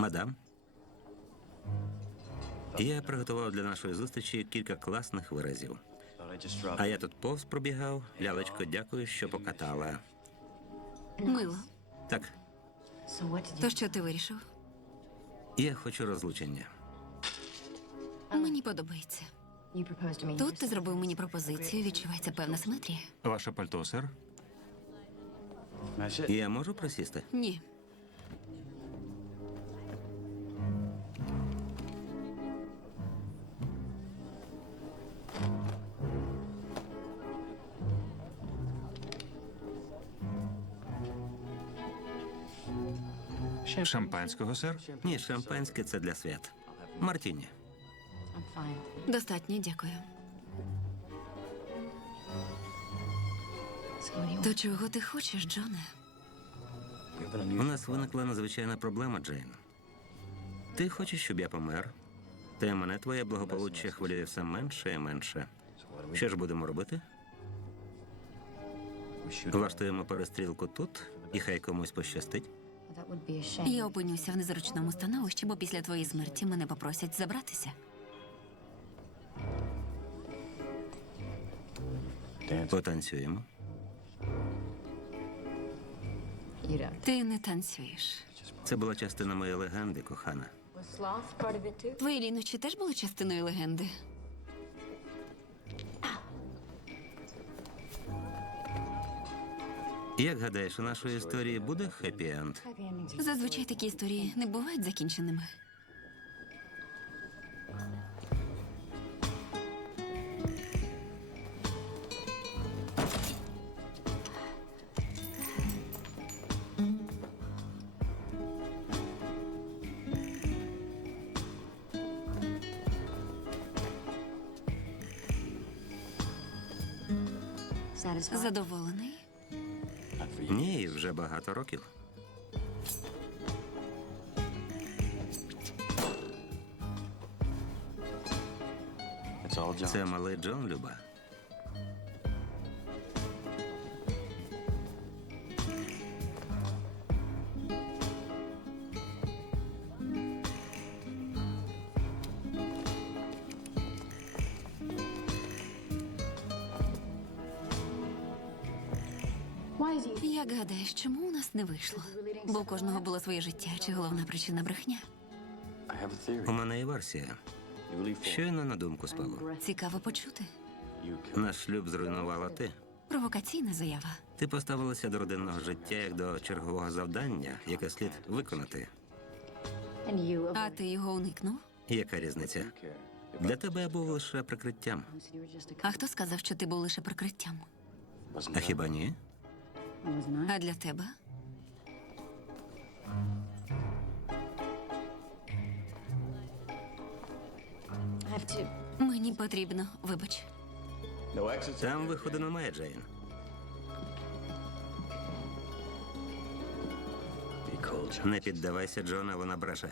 Мадам. Я приготував для нашої зустрічі кілька класних виразів. А я тут повз пробігав. Лялечко, дякую, що покатала. Мило. Так, То що ти вирішив? я хочу розлучення. Мені подобається. Тут ти зробив мені пропозицію, відчувається певна симетрія. Ваше пальто, сер? Я можу присісти? Ні. Шампанського, сер? Ні, шампанське це для свят. Мартіні. Достатньо, дякую. То чого ти хочеш, Джоне? У нас виникла надзвичайна проблема, Джейн. Ти хочеш, щоб я помер? Та мене твоє благополуччя хвилює все менше і менше. Що ж будемо робити? Влаштуємо перестрілку тут, і хай комусь пощастить. Я опинюся в незручному становищі, бо після твоєї смерті мене попросять забратися. Потанцюємо. Ти не танцюєш. Це була частина моєї легенди, кохана. Твої ліночі теж були частиною легенди. Як гадаєш, у нашої історії буде хеппі-енд? Зазвичай такі історії не бувають закінченими. Задоволений? Ні, вже багато років. Це малий Джон Люба. Як гадаєш, чому у нас не вийшло? Бо у кожного було своє життя, чи головна причина брехня? У мене є версія. Щойно на думку спало. Цікаво почути. Наш шлюб зруйнувала ти. Провокаційна заява. Ти поставилася до родинного життя як до чергового завдання, яке слід виконати. А ти його уникнув? Яка різниця? Для тебе я був лише прикриттям. А хто сказав, що ти був лише прикриттям? А хіба ні? А для тебе? Мені потрібно, вибач. Там виходу немає, Джейн. Не піддавайся, Джона, вона бреше.